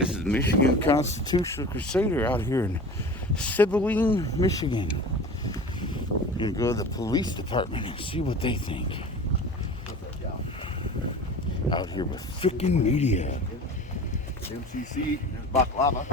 This is Michigan Constitutional Crusader out here in Sebewaing, Michigan. I'm gonna go to the police department and see what they think. Out here with FRICN Media. MCC, there's baklava.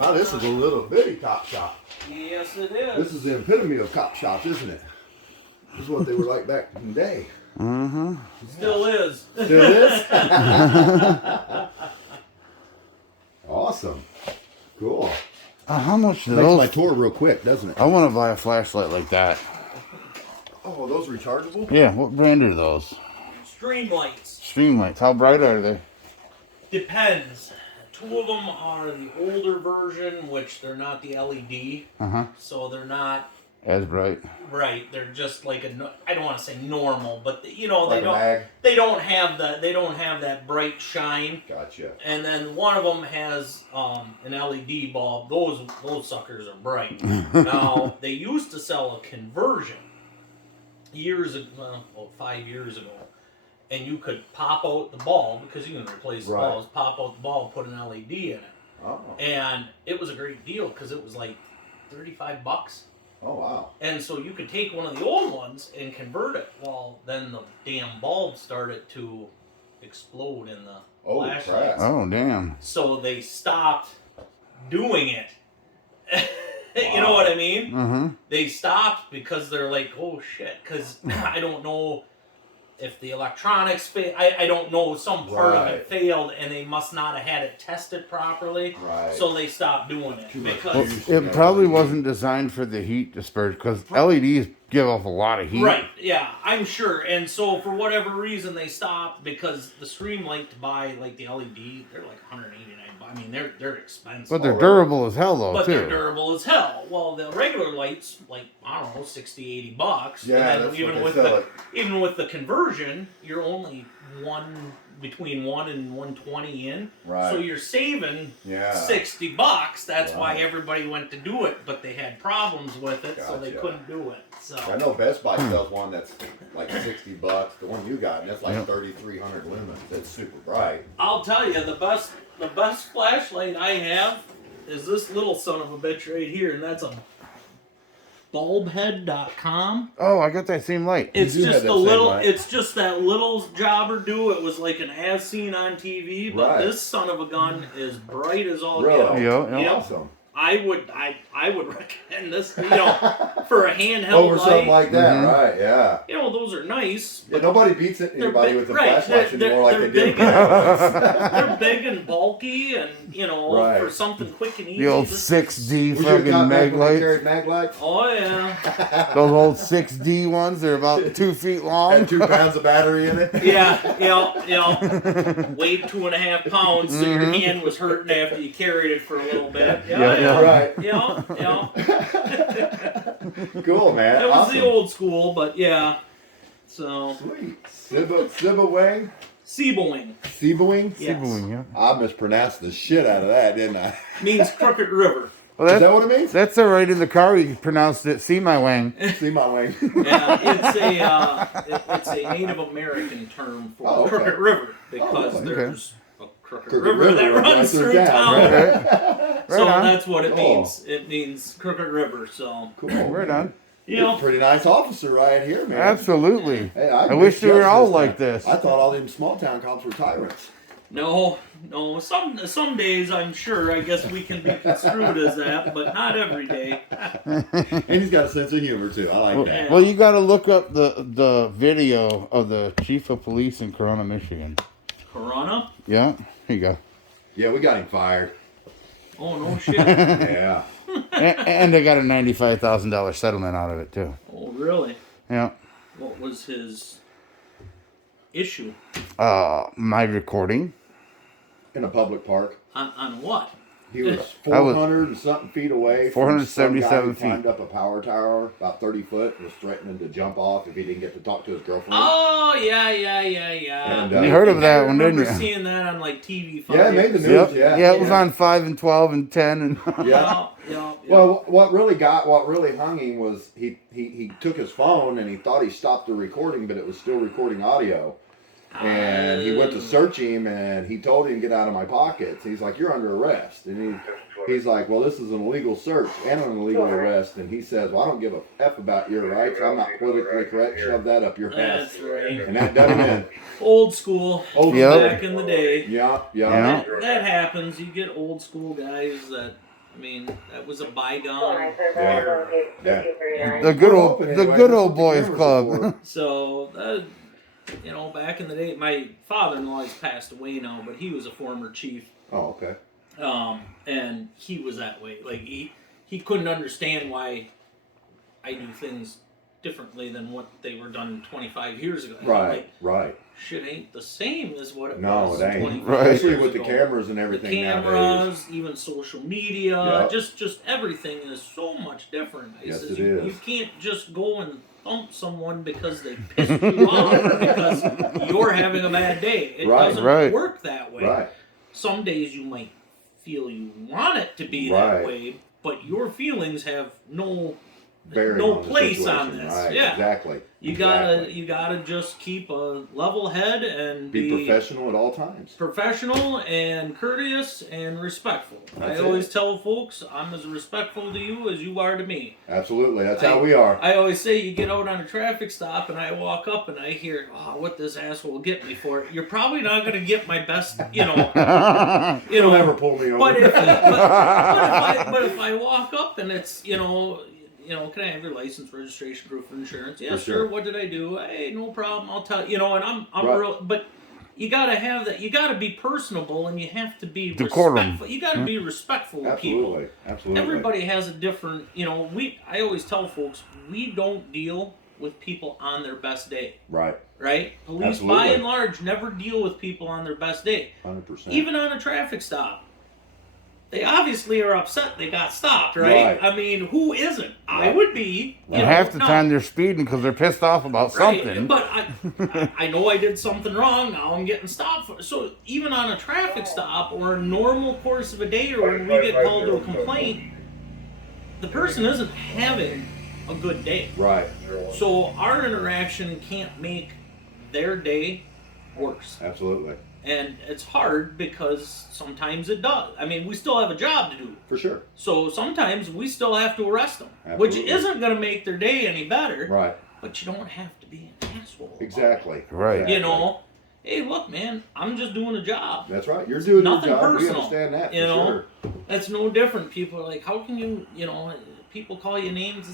Oh, this is a little bitty cop shop. Yes, it is. This is the epitome of cop shops, isn't it? This is what they were like back in the day. Mm-hmm. Still is. Still is? Awesome. Cool. How much do Makes those? my tour real quick, doesn't it? I want to buy a flashlight like that. Oh, those rechargeable? Yeah, what brand are those? Streamlights. Streamlights. How bright are they? Depends. Two of them are the older version, which they're not the LED. So they're not As bright. right. They're just like I don't want to say normal, but you know Like they don't have that bright shine. Gotcha. And then one of them has an LED bulb. Those suckers are bright. Now they used to sell a conversion years ago, 5 years ago. And you could pop out the bulb, because you can replace the bulbs, pop out the bulb, put an LED in it. Oh. And it was a great deal, because it was like $35. Oh, wow. And so you could take one of the old ones and convert it. Well, then the damn bulb started to explode in the flashlights. Oh, damn. So they stopped doing it. You know what I mean? Mm-hmm. They stopped because they're like, oh shit, because I don't know if the electronics failed. I don't know, some part of it failed, and they must not have had it tested properly. Right. So they stopped doing it. Well, it probably wasn't designed for the heat dispersion, because LEDs give off a lot of heat. Right, yeah, I'm sure. And so for whatever reason they stopped, because the Streamlight to buy like the LED, they're like $189. I mean, they're expensive. But they're durable as hell, though, But too. they're durable as hell. Well, the regular lights, like, I don't know, $60, $80. Yeah, and then that's even what with they sell even with the conversion, you're only between 1 and 120 in. Right. So you're saving Yeah. $60. That's why Right. everybody went to do it, but they had problems with it, so they Gotcha. couldn't do it. So I know Best Buy sells one that's like $60. The one you got, and that's like 3,300 lumens. It's super bright. I'll tell you, the best flashlight I have is this little son of a bitch right here, and that's a bulbhead.com. Oh, I got that same light. It's do have just that a same little. light. It's just that little jobber do. It was like an as seen on TV, but Right. this son of a gun is bright as all Really? get out. Yeah. Yep. Awesome. I would recommend this. You know, for a handheld Over light. something like that, Mhm. right? Yeah. You know, those are nice. Yeah, nobody beats anybody with a right, flashlight they're- anymore like they're they did. big They're big and bulky, and you know, Right. for something quick and easy. The old this- 6D Was your fucking cop back mag when they lights. carried mag lights? Oh yeah, Those old 6D ones, they're about 2 feet long. Had 2 pounds of battery in it? yeah, weighed 2.5 pounds, so your hand was hurting after you carried it for a little bit. Yeah. Right. Yeah. Cool, man. It was Awesome. the old school, but yeah. So Sweet. Sebewaing? Sebewaing Sebewaing? Yes. Sebewaing, yeah. I mispronounced the shit out of that, didn't I? means crooked river. Well, Is that what it means? that's all right in the car. You pronounced it. See my wang. See my wing. Yeah, it's a Native American term for Oh, okay. crooked river because really? there's a crooked Crooked river river that runs runs through through town. town, Right, So on. that's what it Cool. means. It means crooked river. So Cool. Right on. you You're a know, pretty nice officer right here, man. Absolutely. Hey, I wish they were misjudged all this like time. this. I thought all them small town cops were tyrants. no. Some days I'm sure I guess we can be construed as that, but not every day. And he's got a sense of humor too. I like that. Well, you got to look up the video of the chief of police in Corona, Michigan. Corona? Yeah, here you go. Yeah, we got him fired. Oh no shit. Yeah. And they got a $95,000 settlement out of it too. Oh really? Yeah. What was his issue? My recording. In a public park. On what? He was I was- 400 and something feet away. 477 from some guy who feet. climbed up a power tower about 30 foot and was threatening to jump off if he didn't get to talk to his girlfriend. Oh yeah. And, You heard of that I one, didn't remember you? seeing that on like TV. Yeah, it made the news. Yep. Yeah, it was on 5 and 12 and 10 and. Yeah. Yeah. Well, what really hung him was he took his phone and he thought he stopped the recording, but it was still recording audio. And he went to search him, and he told him, "Get out of my pockets." He's like, "You're under arrest." And he's like, "Well, this is an illegal search and an illegal arrest." And he says, "Well, I don't give a F about your rights. I'm not politically correct. Shove that up your ass." That's right. And that done him in. Old school. Yep. Back in the day. Yeah. That happens. You get old school guys that. I mean, that was a bygone. Yeah. The good old boys club. So, back in the day, my father-in-law has passed away now, but he was a former chief. Oh, okay. And he was that way. Like he couldn't understand why I do things differently than what they were done 25 years ago. Right. Shit ain't the same as what it No, was it ain't. 25 Right. years Especially with the ago. cameras and everything The cameras, nowadays. even social media, Yep. just everything is so much different. He Yes, says it you is. can't just go and thump someone because they pissed you off or because you're having a bad day. It doesn't Right. work that way. Right. Some days you might feel you want it to be Right. that way, but your feelings have no Bearing no on the place on situation. this. Right. Yeah. Exactly. You gotta just keep a level head and Be professional at all times. professional and courteous and respectful. That's I always it. tell folks I'm as respectful to you as you are to me. Absolutely. That's how we are. I always say you get out on a traffic stop and I walk up and I hear, "Oh, what this asshole get me for?" You're probably not going to get my best, You'll never pull me over. But if I walk up and it's can I have your license, registration, proof of insurance? Yeah, For sure. sure. What did I do? Hey, no problem. I'll tell you. And I'm Right. real, but you gotta have that. You gotta be personable, and you have to be Decorum. respectful. You gotta be respectful of people. Absolutely. Everybody has a different. I always tell folks we don't deal with people on their best day. Right. Right? Police, Absolutely. by and large, never deal with people on their best day. 100%. Even on a traffic stop. They obviously are upset they got stopped, right? Right. I mean, who isn't? I Right. would be. And half the time they're speeding because they're pissed off about right, something. But I know I did something wrong. Now I'm getting stopped for. So even on a traffic stop or a normal course of a day, or when we get called to a complaint, the person isn't having a good day. Right. So our interaction can't make their day worse. Absolutely. And it's hard because sometimes it does. I mean, we still have a job to do. For sure. So sometimes we still have to arrest them, which Absolutely. isn't going to make their day any better. Right. But you don't have to be an asshole. about Exactly. Right. it. Hey, look, man, I'm just doing a job. That's right. You're doing your Nothing job. We personal, understand that. you For know? sure. That's no different. People are like, how can you, people call you names.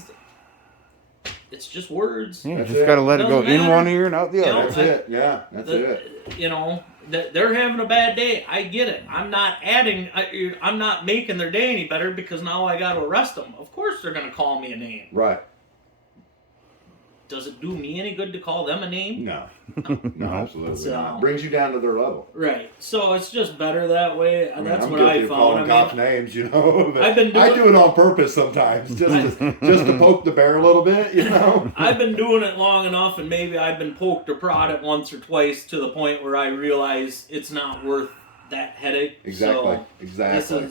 It's just words. You That's just it. got to let it go Doesn't in matter. one ear and out the You other. know, That's it. Yeah. That's it. They're having a bad day. I get it. I'm not I'm not making their day any better because now I got to arrest them. Of course they're going to call me a name. Right. Does it do me any good to call them a name? No. No, absolutely So- not. Brings you down to their level. Right. So it's just better that way. I mean, That's I'm what guilty I of calling found. cops names, but I've been I doing- do it on purpose sometimes, just to poke the bear a little bit, I've been doing it long enough, and maybe I've been poked or prodded once or twice to the point where I realize it's not worth that headache. Exactly. So Exactly.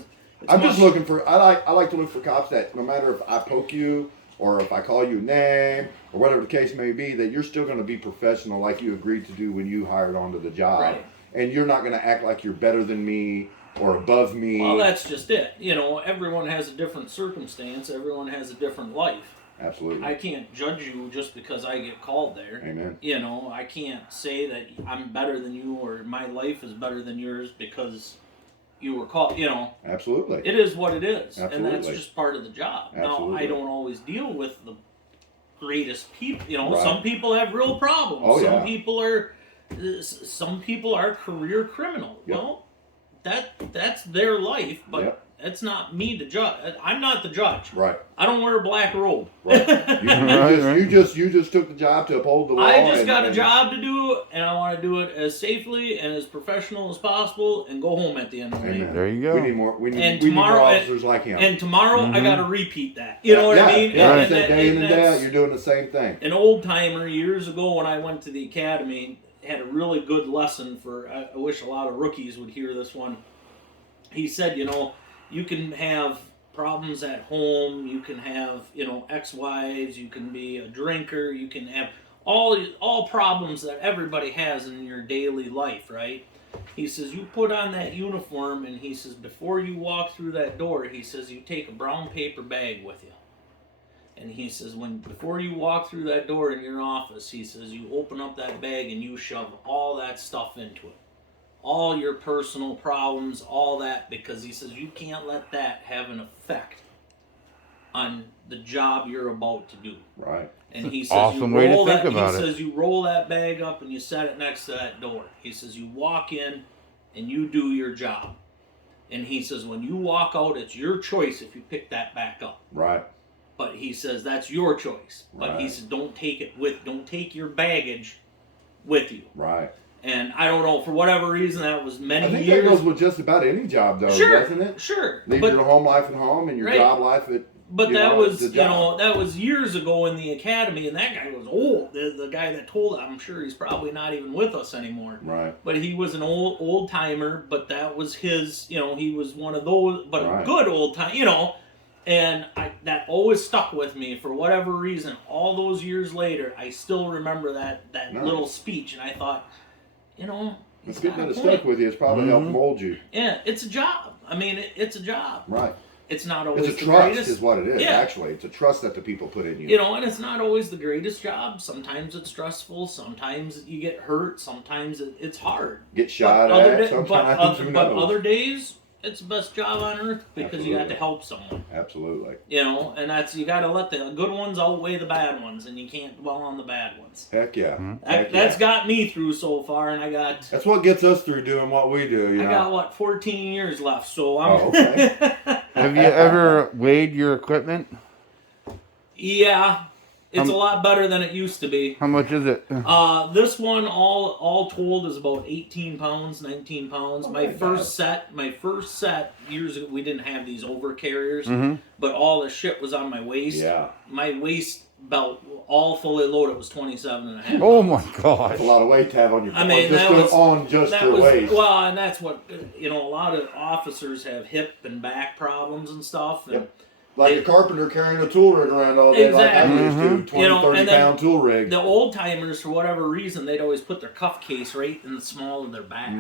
it's I'm just much- looking for. I like to look for cops that no matter if I poke you or if I call you a name or whatever the case may be, that you're still going to be professional like you agreed to do when you hired onto the job, Right. and you're not going to act like you're better than me or above me. Well, that's just it. Everyone has a different circumstance. Everyone has a different life. Absolutely. I can't judge you just because I get called there. Amen. I can't say that I'm better than you or my life is better than yours because you were called. Absolutely. It is what it is, and that's Absolutely. just part of the job. Now, Absolutely. I don't always deal with the greatest people. Right. Some people have real problems. Oh, yeah. Some people are career criminals. Yep. Well, that's their life, but Yep. it's not me to judge. I'm not the judge. Right. I don't wear a black robe. Right. You just took the job to uphold the law. I just got a job to do, and I want to do it as safely and as professional as possible, and go home at the end of the day. There you go. We need more. We need more officers like him. And tomorrow, I got to repeat that. You know what I mean? Yeah. And Day in and day out, you're doing the same thing. An old timer years ago when I went to the academy had a really good lesson for. I wish a lot of rookies would hear this one. He said, you can have problems at home, you can have, ex-wives, you can be a drinker, you can have all problems that everybody has in your daily life, right? He says, you put on that uniform, and he says, before you walk through that door, he says, you take a brown paper bag with you. And he says, before you walk through that door in your office, he says, you open up that bag and you shove all that stuff into it. All your personal problems, all that, because he says you can't let that have an effect on the job you're about to do. Right. And he says awesome way to think about it. He says you roll that bag up and you set it next to that door. He says you walk in and you do your job. And he says when you walk out, it's your choice if you pick that back up. Right. But he says that's your choice. But Right. he says don't take your baggage with you. Right. And I don't know, for whatever reason, that was many years. I think that goes with just about any job, though, doesn't it? Sure. Leave your home life at home and your job life at. But that was, that was years ago in the academy, and that guy was old. The guy that told it, I'm sure he's probably not even with us anymore. Right. But he was an old timer. But that was his. He was one of those, but a good old time. And that always stuck with me for whatever reason. All those years later, I still remember that little speech, and I thought. It's good that it stuck with you. It's probably helped mold you. Yeah, it's a job. I mean, it's a job. Right. It's not always it's a the trust greatest. Is what it is, actually. It's a trust that the people put in you. And it's not always the greatest job. Sometimes it's stressful. Sometimes you get hurt. Sometimes it's hard. Get shot at. Sometimes, but other days, it's the best job on earth because you got to help someone. Absolutely. And you got to let the good ones outweigh the bad ones, and you can't dwell on the bad ones. Heck yeah. That's got me through so far, and I got. That's what gets us through doing what we do. I got 14 years left, so I'm. Oh, okay. Have you ever weighed your equipment? Yeah. It's a lot better than it used to be. How much is it? This one, all told, is about 18 pounds, 19 pounds. My first set years ago, we didn't have these over carriers, but all the shit was on my waist. Yeah. My waist belt, all fully loaded, was 27 and a half. Oh my God. That's a lot of weight to have on your. I mean, your waist. Well, and that's what a lot of officers have hip and back problems and stuff. And yep. Like a carpenter carrying a tool rig around all day, exactly. like I used to, 20, 30-pound tool rig. The old timers, for whatever reason, they'd always put their cuff case right in the small of their back.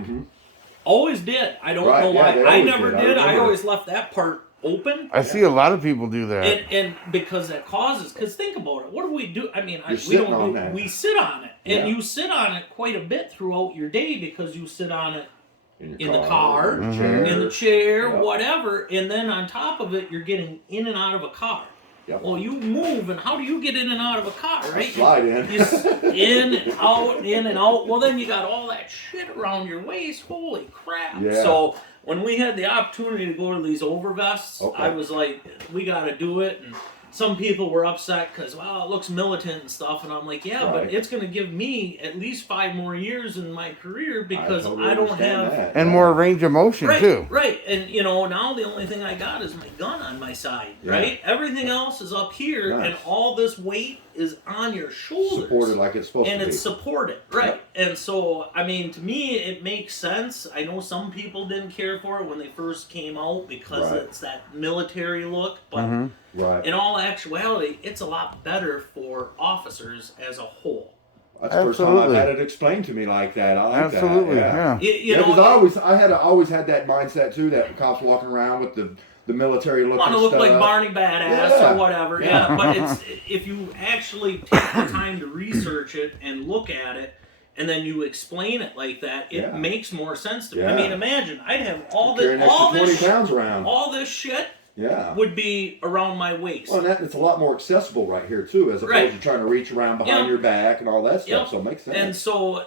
Always did. I don't know why. I never did. I always left that part open. I see a lot of people do that. And because that causes, because think about it. What do we do? I mean, we sit on it. And you sit on it quite a bit throughout your day because you sit on it in the car, in the chair, whatever, and then on top of it, you're getting in and out of a car. Yep. Well, you move, and how do you get in and out of a car, right? Slide in. In and out, in and out. Well, then you got all that shit around your waist. Holy crap. Yeah. So when we had the opportunity to go to these overvests, I was like, we got to do it. And some people were upset because, well, it looks militant and stuff. And I'm like, but it's going to give me at least 5 more years in my career because I don't have... That. And more range of motion, too. Right. And, now the only thing I got is my gun on my side, right? Everything else is up here, and all this weight is on your shoulders. Supported like it's supposed to be. And it's supported, right. Yep. And so, I mean, to me, it makes sense. I know some people didn't care for it when they first came out because it's that military look, but in all actuality, it's a lot better for officers as a whole. That's the first time I've had it explained to me like that. I like that. Yeah. Because I always had that mindset too, that cops walking around with the military looking stuff. Want to look like Barney Badass or whatever. Yeah, but if you actually take the time to research it and look at it, and then you explain it like that, it makes more sense to me. I mean, imagine I'd have all this 20 pounds around. All this shit. Would be around my waist. Well, and it's a lot more accessible right here too, as opposed to trying to reach around behind your back and all that stuff. So it makes sense. And so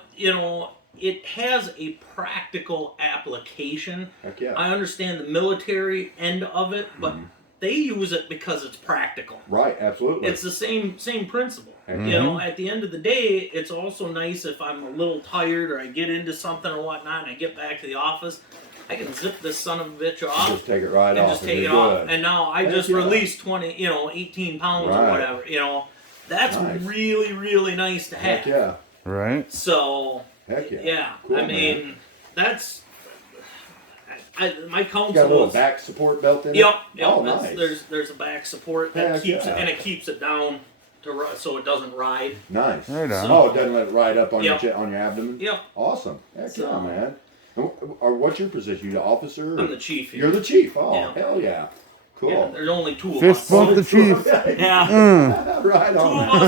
it has a practical application. Heck yeah. I understand the military end of it, but they use it because it's practical. Right, absolutely. It's the same principle. Mhm. You know, at the end of the day, it's also nice if I'm a little tired or I get into something or whatnot and I get back to the office, I can zip this son of a bitch off. Just take it right and off. just take it you're off. good. And now I Heck just yeah. released 18 pounds or Right. whatever. You know, that's Nice. really, really nice to have. Heck yeah. Right. So, Heck yeah. yeah. Cool, I mean, man. that's my counsel. Got a little was- back support belt in it? Yep. Oh, it's- nice. There's a back support that Heck keeps yeah. it, and it keeps it down so it doesn't ride. Nice. Right on. Oh, it doesn't let it ride up on Yep. on your abdomen? Yep. Awesome. Heck So- yeah, man. Or what's your position? You the officer? I'm the chief here. You're the chief. Oh, Yeah. hell yeah. Cool. Yeah, there's only two of Fist us. bump the chief. Yeah. Right Two on.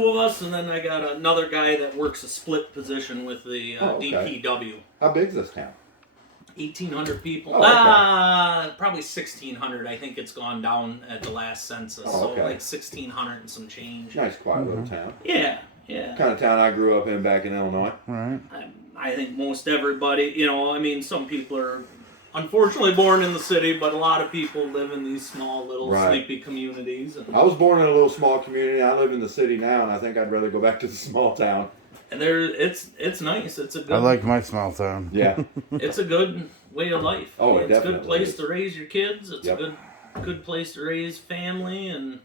of us, and then I got another guy that works a split position with the Oh, okay. DPW. How big's this town? 1,800 people. Oh, okay. Probably 1,600. I think it's gone down at the last census. Oh, okay. So like 1,600 and some change. Nice, quiet little town. Yeah. Kind of town I grew up in back in Illinois. Right. I think most everybody, I mean, some people are unfortunately born in the city, but a lot of people live in these small little Right. sleepy communities. And I was born in a little small community. I live in the city now, and I think I'd rather go back to the small town. it's nice. It's a good. I like my small town. Yeah. It's a good way of life. Oh, it It's a good definitely place is. to raise your kids. It's Yep. a good place to raise family and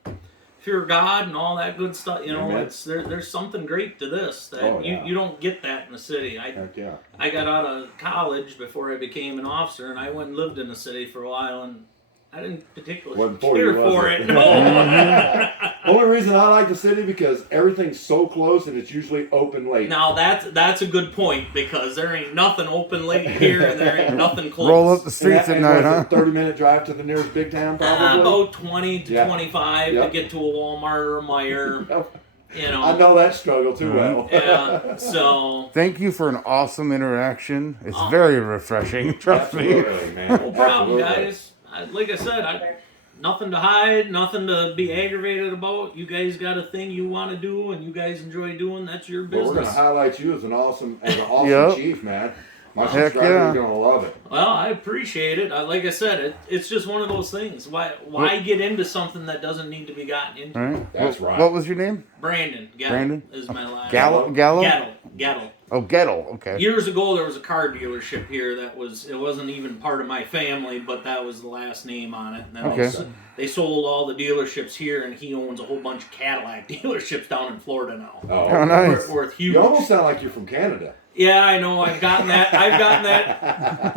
fear God and all that good stuff. Amen. There's something great to this that Oh, yeah. you don't get that in the city. Heck yeah. I got out of college before I became an officer, and I went and lived in the city for a while, and I didn't particularly Wasn't for care you, was for it? it. No. Only reason I like the city because everything's so close and it's usually open late. Now that's a good point because there ain't nothing open late here, and there ain't nothing close. Roll up the streets at night, huh? 30-minute drive to the nearest big town, probably. About 20 to Yeah. 25 Yep. to get to a Walmart or a Meijer. I know that struggle too well. Yeah. So Thank you for an awesome interaction. It's very refreshing. Trust me. Absolutely, man. no problem, Absolutely. guys. Like I said, nothing to hide, nothing to be aggravated about. You guys got a thing you want to do, and you guys enjoy doing. That's your Well, we're going to business. highlight you as an awesome Yep. chief, man. My Heck subscribers yeah. are going to love it. Well, I appreciate it. Like I said, it's just one of those things. Why get into something that doesn't need to be gotten into? Right. That's what, right. What was your name? Branden Gettel Branden? is my last. Gettel? Gettel. Oh, Gettel. Okay. Years ago, there was a car dealership here it wasn't even part of my family, but that was the last name on it. And then Okay. they sold all the dealerships here, and he owns a whole bunch of Cadillac dealerships down in Florida now. Oh, nice. Worth huge. You almost sound like you're from Canada. Yeah, I know. I've gotten that.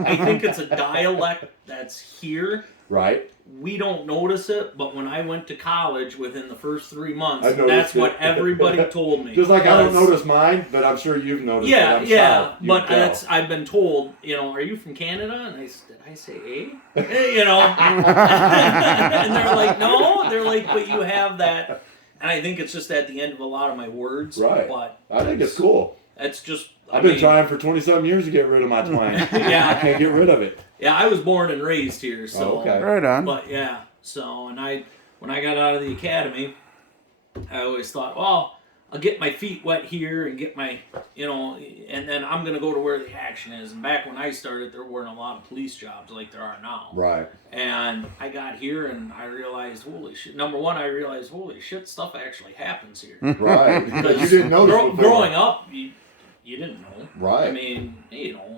I think it's a dialect that's here. Right? We don't notice it, but when I went to college within the first 3 months, I noticed that's what it. everybody told me. Just like I don't Because- notice mine, but I'm sure you've noticed it. Yeah, I'm yeah, south. You but can tell. I've been told, are you from Canada? And did I say and they're like, no. They're like, but you have that. And I think it's just at the end of a lot of my words. Right. But I think it's cool. it's just. I've been trying for 20-something years to get rid of my twang. Yeah. I can't get rid of it. Yeah, I was born and raised here, so. Oh, okay. Right on. But yeah, so when I got out of the academy, I always thought, well, I'll get my feet wet here and get my, and then I'm gonna go to where the action is. And back when I started, there weren't a lot of police jobs like there are now. Right. And I got here and I realized, holy shit. Number one, I realized, holy shit, stuff actually happens here. Right. But you didn't notice before. Growing up, you didn't know. Right. I mean,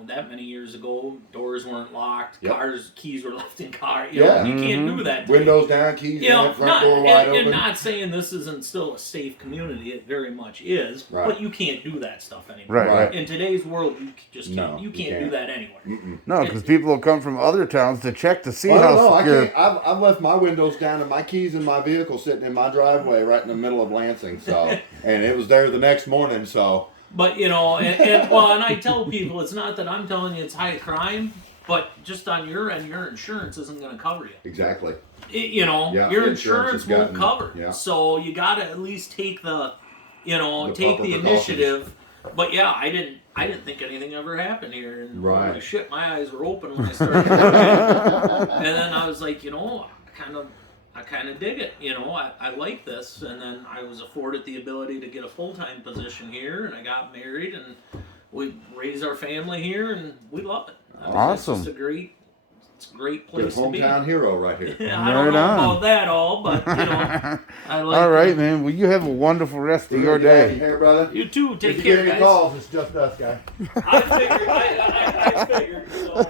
that many years ago, doors weren't locked, Yep. keys were left in cars. Yeah. You can't do that. Windows down, keys in, front door wide open. And not saying this isn't still a safe community. It very much is. Right. But you can't do that stuff anymore. Right. In today's world, you just can't. No, you you can't can't. do that anywhere. Mm-mm. No, because people will come from other towns to check to see Well, I don't know. how I secure. can't. I've left my windows down and my keys in my vehicle sitting in my driveway right in the middle of Lansing. So, and it was there the next morning. So, But and I tell people it's not that I'm telling you it's high crime, but just on your end, your insurance isn't going to cover you. exactly. Your the insurance insurance has won't gotten- cover. yeah. So you got to at least take the take proper the precautions. initiative. But yeah, I didn't think anything ever happened here. And Right. holy shit, my eyes were open when I started working. And then I was like, I kind of dig it. I like this. And then I was afforded the ability to get a full-time position here, and I got married and we raised our family here, and we love it. I mean, Awesome. It's just it's a great Good place to be. hometown hero right here. I don't know about that all, but you know, I like. All right, man. Well, you have a wonderful rest of your day. Here, brother. You too. Take If you care, get any guys. calls, it's just us, guy. I figured. I figured. So,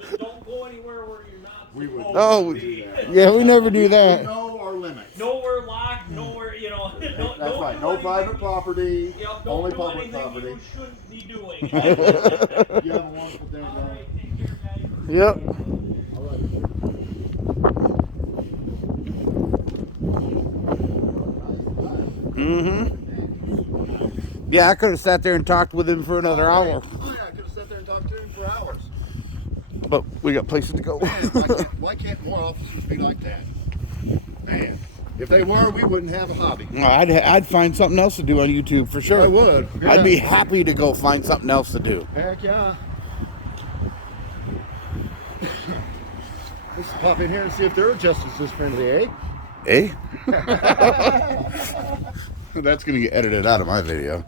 just don't go anywhere where you're not. We would. Oh, to be. yeah, we never do that. We know our limits. Nowhere locked. Nowhere. You know. That's right. No private property. Yep, Only don't do public anything property. you shouldn't be doing. You have a wonderful day, All guys. right, take care, guys. Yep. All right. Mm-hmm. Yeah, I could have sat there and talked with him for another hour, Oh, yeah, I could have sat there and talked to him for hours. but we got places to go. Man, why can't more officers be like that? Man, if they were, we wouldn't have a hobby. I'd find something else to do on YouTube for sure. I would. I'd be happy to go find something else to do. Heck yeah. Let's pop in here and see if they're just as this friendly, eh? Eh? That's gonna get edited out of my video.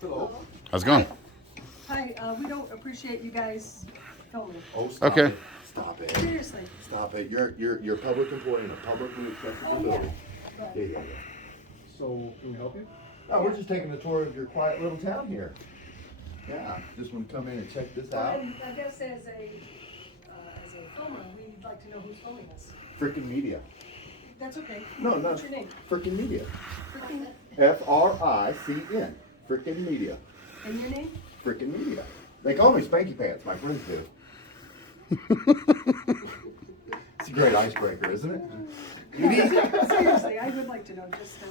Hello. How's it going? Hi, we don't appreciate you guys filming. Oh, stop Okay. it. Stop it. Seriously. Stop it. You're a public employee in a publicly accessible building. But Yeah. So, can we help you? Oh, we're just taking a tour of your quiet little town here. Yeah. Just want to come in and check this out. and I guess as a filmer, we'd like to know who's filming us. FRICN Media. That's okay. No. What's your name? FRICN Media. Freaking, FRICN. FRICN Media. and your name? FRICN Media. They call me Spanky Pants. My friends do. It's a great icebreaker, isn't it? Seriously, I would like to know just so.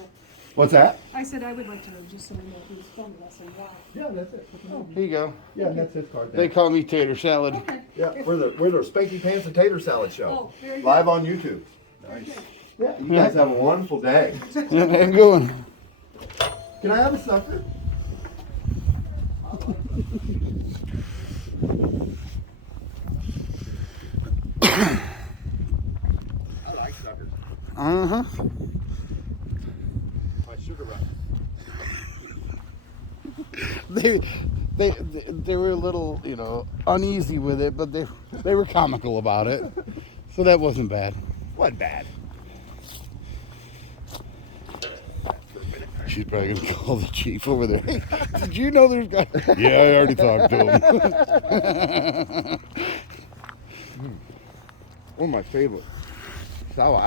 What's that? I said I would like to know just so we know who's filming us and why. Yeah, that's it. Here you go. Yeah, that's his card. They call me Tater Salad. Okay. Yeah, we're the Spanky Pants and Tater Salad Show. Oh, very good. Live on YouTube. Very good. Yeah, you guys have a wonderful day. I'm going. Can I have a sucker? I like suckers. Uh-huh. My sugar rush. They were a little, you know, uneasy with it, but they were comical about it. So that wasn't bad. Wasn't bad. She's probably gonna call the chief over there. Hey, did you know there's guys? Yeah, I already talked to him. One of my favorites. Sour